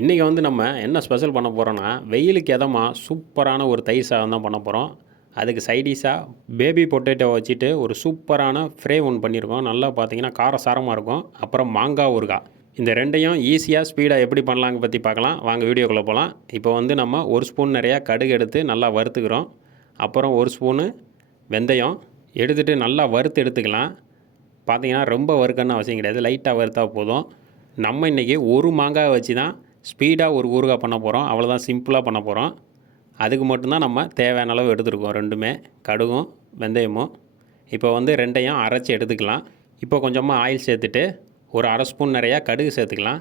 இன்றைக்கி வந்து நம்ம என்ன ஸ்பெஷல் பண்ண போகிறோன்னா, வெயிலுக்கு எதமா சூப்பரான ஒரு தயிர் சாதம் தான் பண்ண போகிறோம். அதுக்கு சைடிஷாக பேபி பொட்டேட்டோ வச்சுட்டு ஒரு சூப்பரான ஃப்ரை ஒன்று பண்ணியிருக்கோம். நல்லா பார்த்தீங்கன்னா காரசாரமாக இருக்கும். அப்புறம் மாங்காய் ஊறுகாய். இந்த ரெண்டையும் ஈஸியாக ஸ்பீடாக எப்படி பண்ணலாங்க பற்றி பார்க்கலாம். வாங்க வீடியோக்குள்ளே போகலாம். இப்போ வந்து நம்ம ஒரு ஸ்பூன் நிறையா கடுகு எடுத்து நல்லா வறுத்துக்கிறோம். அப்புறம் ஒரு ஸ்பூனு வெந்தயம் எடுத்துகிட்டு நல்லா வறுத்து எடுத்துக்கலாம். பார்த்தீங்கன்னா ரொம்ப வறுக்கணும்னு அவசியம் கிடையாது, லைட்டாக வறுத்தா போதும். நம்ம இன்றைக்கி ஒரு மாங்காய் வச்சு தான் ஸ்பீடாக ஒரு ஊறுகாய் பண்ண போகிறோம். அவ்வளோதான், சிம்பிளாக பண்ண போகிறோம். அதுக்கு மட்டும்தான் நம்ம தேவையான அளவு எடுத்துருக்கோம். ரெண்டுமே கடுகும் வெந்தயமும். இப்போ வந்து ரெண்டையும் அரைச்சி எடுத்துக்கலாம். இப்போ கொஞ்சமாக ஆயில் சேர்த்துட்டு ஒரு அரை ஸ்பூன் நிறையா கடுகு சேர்த்துக்கலாம்.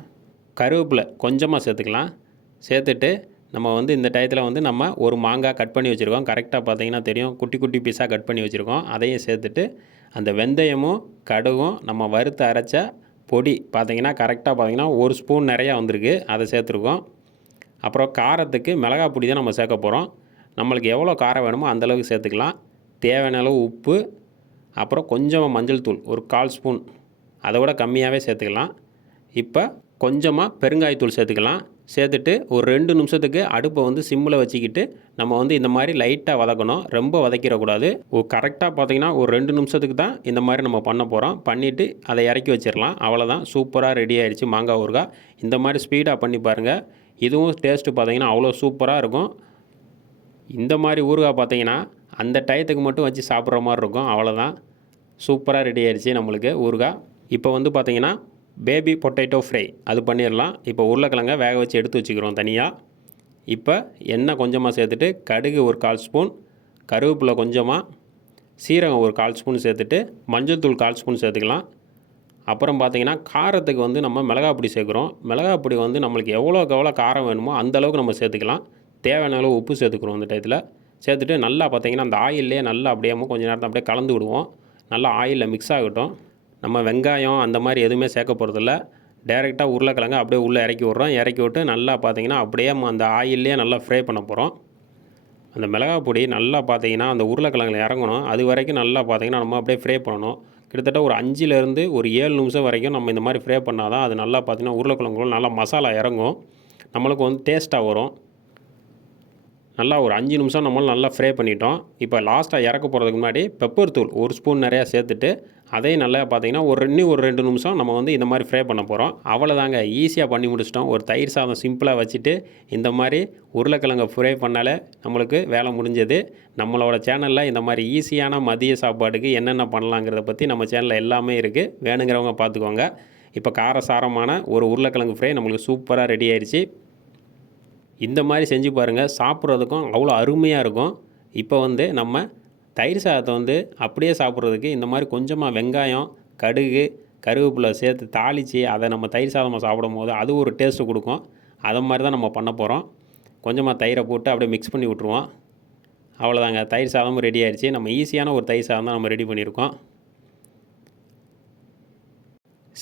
கருவேப்பிலை கொஞ்சமாக சேர்த்துக்கலாம். சேர்த்துட்டு நம்ம வந்து இந்த டயத்தில் வந்து நம்ம ஒரு மாங்காய் கட் பண்ணி வச்சுருக்கோம். கரெக்டாக பார்த்தீங்கன்னா தெரியும், குட்டி குட்டி பீஸாக கட் பண்ணி வச்சுருக்கோம். அதையும் சேர்த்துட்டு அந்த வெந்தயமும் கடுகும் நம்ம வறுத்து அரைச்ச பொடி பார்த்தீங்கன்னா கரெக்டாக பார்த்தீங்கன்னா ஒரு ஸ்பூன் நிறையா வந்திருக்கு, அதை சேர்த்துருக்கோம். அப்புறம் காரத்துக்கு மிளகாய் பொடி தான் நம்ம சேர்க்க போகிறோம். நம்மளுக்கு எவ்வளோ காரம் வேணுமோ அந்தளவுக்கு சேர்த்துக்கலாம். தேவையான அளவு உப்பு, அப்புறம் கொஞ்சமாக மஞ்சள் தூள் ஒரு 1/4 ஸ்பூன், அதை விட கம்மியாகவே சேர்த்துக்கலாம். இப்போ கொஞ்சமாக பெருங்காயத்தூள் சேர்த்துக்கலாம். சேர்த்துட்டு ஒரு 2 நிமிஷத்துக்கு அடுப்பை வந்து சிம்மில் வச்சுக்கிட்டு நம்ம வந்து இந்த மாதிரி லைட்டாக வதக்கணும். ரொம்ப வதக்கிடக்கூடாது. கரெக்டாக பார்த்தீங்கன்னா ஒரு 2 நிமிஷத்துக்கு தான் இந்த மாதிரி நம்ம பண்ண போகிறோம். பண்ணிவிட்டு அதை இறக்கி வச்சிடலாம். அவ்வளோதான், சூப்பராக ரெடி ஆகிடுச்சு மாங்காய் ஊறுகாய். இந்த மாதிரி ஸ்பீடாக பண்ணி பாருங்கள். இதுவும் டேஸ்ட்டு பார்த்தீங்கன்னா அவ்வளோ சூப்பராக இருக்கும். இந்த மாதிரி ஊறுகாய் பார்த்தீங்கன்னா அந்த டயத்துக்கு மட்டும் வச்சு சாப்பிட்ற மாதிரி இருக்கும். அவ்வளோதான், சூப்பராக ரெடி ஆகிடுச்சு நம்மளுக்கு ஊறுகாய். இப்போ வந்து பார்த்திங்கன்னா பேபி பொட்டேட்டோ ஃப்ரை அது பண்ணிடலாம். இப்போ உருளைக்கிழங்க வேக வச்சு எடுத்து வச்சுக்கிறோம் தனியாக. இப்போ எண்ணெய் கொஞ்சமாக சேர்த்துட்டு கடுகு ஒரு 1/4 ஸ்பூன், கருவேப்பிலை கொஞ்சமாக, சீரகம் ஒரு 1/4 ஸ்பூன் சேர்த்துட்டு மஞ்சள் தூள் 1/4 ஸ்பூன் சேர்த்துக்கலாம். அப்புறம் பார்த்திங்கன்னா காரத்துக்கு வந்து நம்ம மிளகாய் பொடி சேர்க்குறோம். மிளகாய் பொடி வந்து நம்மளுக்கு எவ்வளோக்கு எவ்வளோ காரம் வேணுமோ அந்தளவுக்கு நம்ம சேர்த்துக்கலாம். தேவையான அளவு உப்பு சேர்த்துக்கிறோம் இந்த டயத்தில். சேர்த்துட்டு நல்லா பார்த்திங்கன்னா அந்த ஆயிலே நல்லா அப்படியே கொஞ்சம் நேரத்தை அப்படியே கலந்து விடுவோம். நல்லா ஆயிலில் மிக்ஸ் ஆகட்டும். நம்ம வெங்காயம் அந்த மாதிரி எதுவுமே சேர்க்க போகிறதில்ல. டைரெக்டாக உருளைக்கிழங்கு அப்படியே உள்ளே இறக்கி விட்றோம். இறக்கி விட்டு நல்லா பார்த்திங்கன்னா அப்படியே அந்த ஆயிலே நல்லா ஃப்ரை பண்ண போகிறோம். அந்த மிளகாய் பொடி நல்லா பார்த்திங்கன்னா அந்த உருளைக்கிழங்குல இறங்கணும். அது வரைக்கும் நல்லா பார்த்திங்கன்னா நம்ம அப்படியே ஃப்ரை பண்ணணும். கிட்டத்தட்ட ஒரு 5லேருந்து ஒரு 7 நிமிஷம் வரைக்கும் நம்ம இந்த மாதிரி ஃப்ரை பண்ணால் தான் அது நல்லா பார்த்திங்கன்னா உருளைக்கிழங்குல நல்லா மசாலா இறங்கும். நம்மளுக்கு வந்து டேஸ்ட்டாக வரும். நல்லா ஒரு 5 நிமிஷம் நம்மளும் நல்லா ஃப்ரை பண்ணிட்டோம். இப்போ லாஸ்ட்டாக இறக்க போகிறதுக்கு முன்னாடி பெப்பர் தூள் ஒரு ஸ்பூன் நிறையா சேர்த்துட்டு அதையும் நல்லா பார்த்திங்கன்னா இன்னும் ஒரு 2 நிமிஷம் நம்ம வந்து இந்த மாதிரி ஃப்ரை பண்ண போகிறோம். அவ்வளோதாங்க, ஈஸியாக பண்ணி முடிச்சிட்டோம். ஒரு தயிர் சாதம் சிம்பிளாக வச்சுட்டு இந்த மாதிரி உருளைக்கிழங்கை ஃப்ரை பண்ணாலே நம்மளுக்கு வேலை முடிஞ்சது. நம்மளோட சேனலில் இந்த மாதிரி ஈஸியான மதிய சாப்பாடுக்கு என்னென்ன பண்ணலாங்கிறத பற்றி நம்ம சேனலில் எல்லாமே இருக்குது, வேணுங்கிறவங்க பார்த்துக்கோங்க. இப்போ காரசாரமான ஒரு உருளைக்கிழங்கு ஃப்ரை நம்மளுக்கு சூப்பராக ரெடி ஆயிடுச்சு. இந்த மாதிரி செஞ்சு பாருங்கள், சாப்பிட்றதுக்கும் அவ்வளோ அருமையாக இருக்கும். இப்போ வந்து நம்ம தயிர் சாதத்தை வந்து அப்படியே சாப்பிட்றதுக்கு இந்த மாதிரி கொஞ்சமாக வெங்காயம், கடுகு, கருவேப்பிலை சேர்த்து தாளித்து அதை நம்ம தயிர் சாதமாக சாப்பிடும் போது அது ஒரு டேஸ்ட்டு கொடுக்கும். அதை மாதிரி தான் நம்ம பண்ண போகிறோம். கொஞ்சமாக தயிரை போட்டு அப்படியே மிக்ஸ் பண்ணி விட்ருவோம். அவ்வளோதாங்க, தயிர் சாதமும் ரெடி ஆகிடுச்சு. நம்ம ஈஸியான ஒரு தயிர் சாதம் தான் நம்ம ரெடி பண்ணியிருக்கோம்.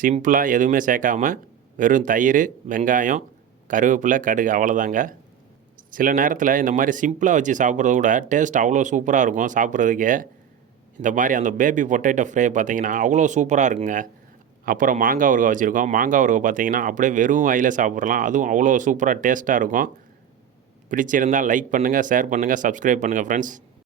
சிம்பிளாக எதுவுமே சேர்க்காமல் வெறும் தயிர், வெங்காயம், கருவேப்பிலை, கடுகு, அவ்வளோதாங்க. சில நேரத்தில் இந்த மாதிரி சிம்பிளாக வச்சு சாப்பிட்றத விட டேஸ்ட் அவ்வளோ சூப்பராக இருக்கும் சாப்பிட்றதுக்கே. இந்த மாதிரி அந்த பேபி பொட்டேட்டோ ஃப்ரை பார்த்திங்கன்னா அவ்வளோ சூப்பராக இருக்குங்க. அப்புறம் மாங்காய் ஊறுகாய் வச்சுருக்கோம். மாங்காய் ஊறுகாய் பார்த்திங்கன்னா அப்படியே வெறும் வாயில் சாப்பிட்றலாம். அதுவும் அவ்வளோ சூப்பராக டேஸ்ட்டாக இருக்கும். பிடிச்சிருந்தால் லைக் பண்ணுங்கள், ஷேர் பண்ணுங்கள், சப்ஸ்கிரைப் பண்ணுங்கள் ஃப்ரெண்ட்ஸ்.